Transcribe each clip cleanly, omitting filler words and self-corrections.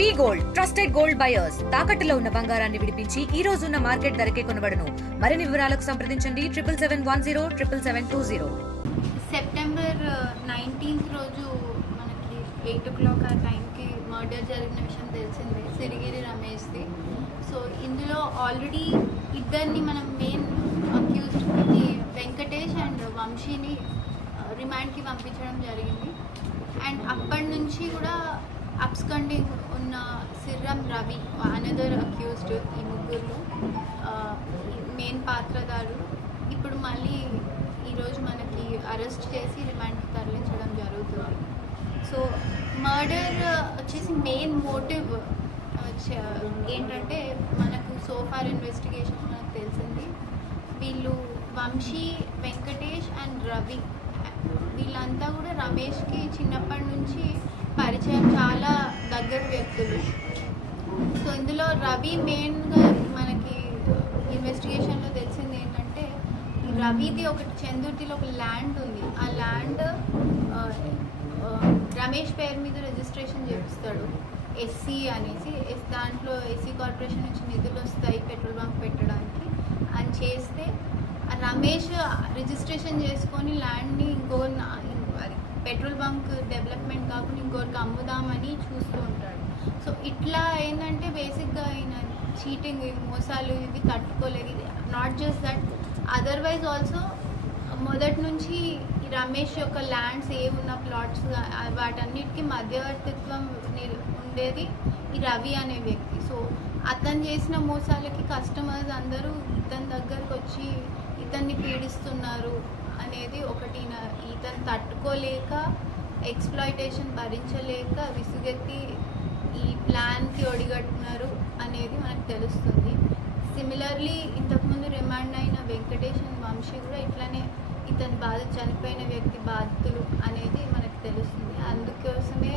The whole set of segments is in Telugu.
వి గోల్డ్ ట్రస్టెడ్ గోల్డ్ బయర్స్ తాకట్టులో ఉన్న బంగారాన్ని విడిపించి ఈ రోజు ఉన్న మార్కెట్ ధరకే కొనబడును. మరిన్ని వివరాలకు సంప్రదించండి 7771077720. సెప్టెంబర్ 19th రోజు మనకి 8 o'clock ఆ టైంకి మర్డర్ జరిగిన విషయం తెలిసిందే, సిరిగిరి రమేష్ది. సో ఇందులో ఆల్రెడీ ఇద్దరిని మనం మెయిన్ అక్యూజ్డ్ని వెంకటేష్ అండ్ వంశీని రిమాండ్కి పంపించడం జరిగింది. అండ్ అప్పటి నుంచి కూడా అబ్స్కండింగ్ ఉన్న సిర్రం రవి అనదర్ అక్యూజ్డ్, ఈ ముగ్గురులో మెయిన్ పాత్రదారు ఇప్పుడు మళ్ళీ ఈరోజు మనకి అరెస్ట్ చేసి రిమాండ్కి తరలించడం జరుగుతుంది. సో మర్డర్ వచ్చేసి మెయిన్ మోటివ్ ఏంటంటే మనకు సోఫార్ ఇన్వెస్టిగేషన్ మనకు తెలిసింది, వీళ్ళు వంశీ, వెంకటేష్ అండ్ రవి వీళ్ళంతా కూడా రమేష్కి చిన్నప్పటి నుంచి పరిచయం, చాలా దగ్గర వ్యక్తులు. సో ఇందులో రవి మెయిన్గా మనకి ఇన్వెస్టిగేషన్లో తెలిసింది ఏంటంటే రవిది ఒకటి చందుర్తిలో ఒక ల్యాండ్ ఉంది. ఆ ల్యాండ్ రమేష్ పేరు మీద రిజిస్ట్రేషన్ చేపిస్తాడు, ఎస్సీ అనేసి. దాంట్లో ఎస్సీ కార్పొరేషన్ నుంచి నిధులు వస్తాయి పెట్రోల్ బంక్ పెట్టడానికి అని చేస్తే రమేష్ రిజిస్ట్రేషన్ చేసుకొని ల్యాండ్ని పెట్రోల్ బంక్ డెవలప్మెంట్ కాకుండా ఇంకోరికి అమ్ముదామని చూస్తూ ఉంటాడు. సో ఇట్లా ఏంటంటే బేసిక్గా ఆయన చీటింగ్, మోసాలు ఇవి తట్టుకోలేదు. ఇది not just that, otherwise also మొదటి నుంచి రమేష్ యొక్క ల్యాండ్స్ ఉన్న ప్లాట్స్ వాటన్నిటికీ మధ్యవర్తిత్వం ఉండేది ఈ రవి అనే వ్యక్తి. సో అతను చేసిన మోసాలకి కస్టమర్స్ అందరూ ఇతని దగ్గరకు వచ్చి ఇతన్ని పీడిస్తున్నారు అనేది ఒకటి. ఇతను తట్టుకోలేక, ఎక్స్ప్లాయిటేషన్ భరించలేక విసుగెత్తి ఈ ప్లాన్కి ఒడిగట్టున్నారు అనేది మనకు తెలుస్తుంది. సిమిలర్లీ ఇంతకుముందు రిమాండ్ అయిన వెంకటేష్ అండ్ వంశీ కూడా ఇట్లానే ఇతని చనిపోయిన వ్యక్తి బాధితులు అనేది మనకు తెలుస్తుంది. అందుకోసమే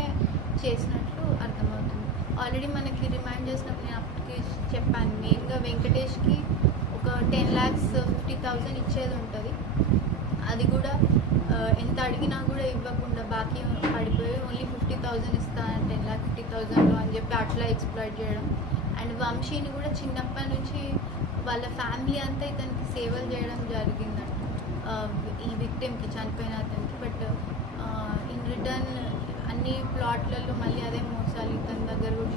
చేసినట్లు అర్థమవుతుంది. ఆల్రెడీ మనకి రిమాండ్ చేసినప్పుడు నేను అప్పటికి చెప్పాను, మెయిన్గా వెంకటేష్కి ఒక 10,50,000 ఇచ్చేది ఉంటుంది. అది కూడా ఎంత అడిగినా కూడా ఇవ్వకుండా బాకీ పడిపోయి ఓన్లీ 50,000 ఇస్తాను, 10,50,000 అని చెప్పి అట్లా ఎక్స్ప్లాయిట్ చేయడం. అండ్ వంశీని కూడా చిన్నప్పటి నుంచి వాళ్ళ ఫ్యామిలీ అంతా ఇతనికి సేవలు చేయడం జరిగిందంట ఈ విక్టిమ్కి, చనిపోయిన అతనికి. బట్ ఇన్ రిటర్న్ అన్ని ప్లాట్లలో మళ్ళీ అదే మోసాలు ఇతని దగ్గర కూడా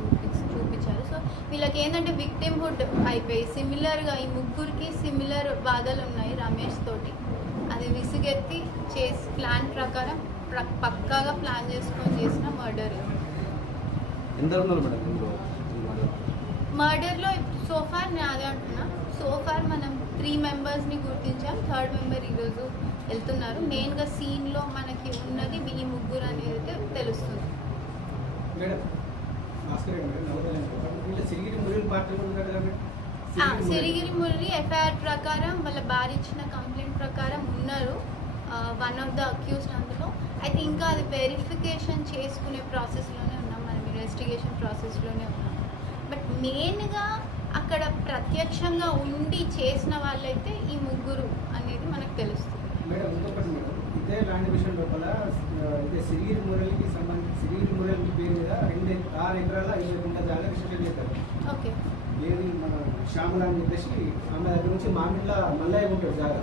చూపించారు. సో వీళ్ళకి ఏంటంటే విక్టిమ్హుడ్ అయిపోయి సిమిలర్గా ఈ ముగ్గురికి సిమిలర్ బాధలు ఉన్నాయి రమేష్ తోటి. అది విసుగెత్తి చేసి ప్లాన్ ప్రకారం పక్కాగా ప్లాన్ చేసుకొని చేసిన మర్డర్లో సోఫార్ నేను అదే అంటున్నా, సోఫార్ మనం 3 మెంబర్స్ని గుర్తించాం. 3rd మెంబర్ ఈరోజు వెళ్తున్నారు. మెయిన్గా సీన్లో మనకి ఉన్నది ఈ ముగ్గురు అనేది అయితే తెలుస్తుంది. సిరిగిరి మురళి ఎఫ్ఐఆర్ ప్రకారం వాళ్ళ భార్య ఇచ్చిన కంప్లైంట్ ప్రకారం ఉన్నారు, వన్ ఆఫ్ ద అక్యూజ్డ్ అందులో. అయితే ఇంకా అది వెరిఫికేషన్ చేసుకునే ప్రాసెస్లోనే ఉన్నాం, మనం ఇన్వెస్టిగేషన్ ప్రాసెస్లోనే ఉన్నాం. బట్ మెయిన్గా అక్కడ ప్రత్యక్షంగా ఉండి చేసిన వాళ్ళైతే ఈ ముగ్గురు అనేది మనకు తెలుస్తుంది. మేడం ఇంకొకటి మేడం, ఇదే ల్యాండ్ విషయం లోపల ఇదే సిరిగిరి మురళికి సంబంధించి సిరిగిరి మురళి పేరు మీద 6 ఎకరాల 5 గుంటల జాగా రిజిస్టర్ చేశారు. ఓకే, ఏది మన శ్యామల అని చెప్పేసి ఆమె దగ్గర నుంచి మామిళ్ళ మల్లయ్య ఉంటాడు జాగా.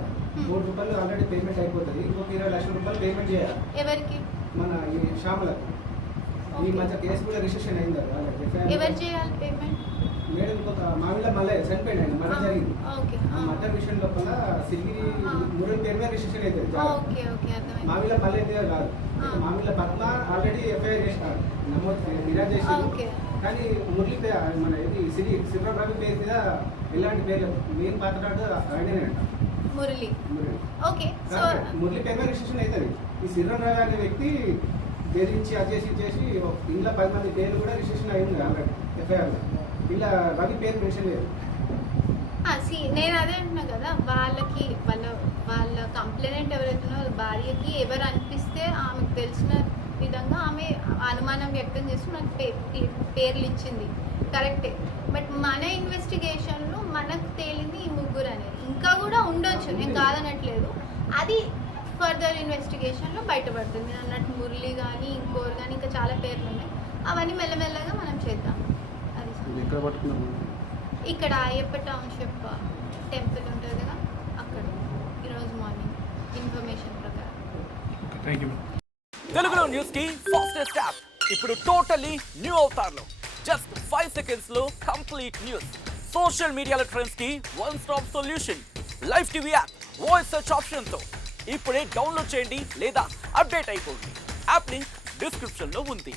3 రూపాయలు ఆల్రెడీ పేమెంట్ అయిపోతుంది, ఇంకొక 20 లక్షల రూపాయలు పేమెంట్ చేయాలి. ఎవరికి? మన ఈ శ్యామలకు. ఈ మధ్య కేసు కూడా రిజిస్ట్రేషన్ అయింది. ఎవరు చేయాలి పేమెంట్? మేడం ఇంకొక మామిళ్ళ మల్లయ్య చనిపోయినాడు, మర్డర్ జరిగింది. ఆ మర్డర్ విషయం లోపల సిరిగిరి మురళి పేరు మీద రిజిస్ట్రేషన్ అవుతుంది. మామిళ్ళ మల్లయ్య మీద కాదు, మామిళ్ళ పద్మ ఆల్రెడీ ఎఫ్ఐఆర్ చేసినారు, నమోదు ఫిర్యాదు చేసి. కానీ మురళి మన ఇది సిర్రం రవి పేరు మీద ఎలాంటి పేరు మెయిన్ పాత్ర ఆయననే అంట, మురళి. మురళి పేరు మీద రిజిస్ట్రేషన్ అవుతుంది. ఈ సిర్రం రవి అనే వ్యక్తి బెదిరించి చేసి ఇంట్లో 10 మంది పేర్లు కూడా రిజిస్ట్రేషన్ అయింది ఆల్రెడీ ఎఫ్ఐఆర్లో. ఇలా రవి పేరు మెన్షన్ లేదు. నేను అదే అంటున్నా కదా, వాళ్ళకి వాళ్ళ కంప్లైంట్ ఎవరైతే వాళ్ళ భార్యకి ఎవరు అనిపిస్తే ఆమెకు తెలిసిన విధంగా ఆమె అనుమానం వ్యక్తం చేసి నాకు పేర్లు ఇచ్చింది, కరెక్టే. బట్ మన ఇన్వెస్టిగేషన్లో మనకు తేలింది ఈ ముగ్గురు అనేది. ఇంకా కూడా ఉండొచ్చు, నేను కాదనట్లేదు. అది ఫర్దర్ ఇన్వెస్టిగేషన్లో బయటపడుతుంది. నేను అన్నట్టు మురళి కానీ ఇంకోరు కానీ ఇంకా చాలా పేర్లు ఉన్నాయి, అవన్నీ మెల్లమెల్లగా మనం చేద్దాం. ఎక్కడ పట్టుకున్నాము? ఇక్కడ అయ్యప్ప టౌన్షిప్ టెంపుల్ ఉంటుంది కదా అక్కడ ఈరోజు మార్నింగ్ ఇన్ఫర్మేషన్ ప్రకారం. Thank you. తెలుగులో న్యూస్ కి ఫాస్టెస్ట్ యాప్ ఇప్పుడు టోటలీ న్యూ అవతార్లో జస్ట్ 5 seconds లో కంప్లీట్ న్యూస్. సోషల్ మీడియాలో ట్రెండ్స్ కి one stop solution. Live TV app voice search option తో ఇప్పుడే డౌన్లోడ్ చేయండి లేదా అప్డేట్ అయిపోండి. యాప్ లింక్ డిస్క్రిప్షన్ లో ఉంది.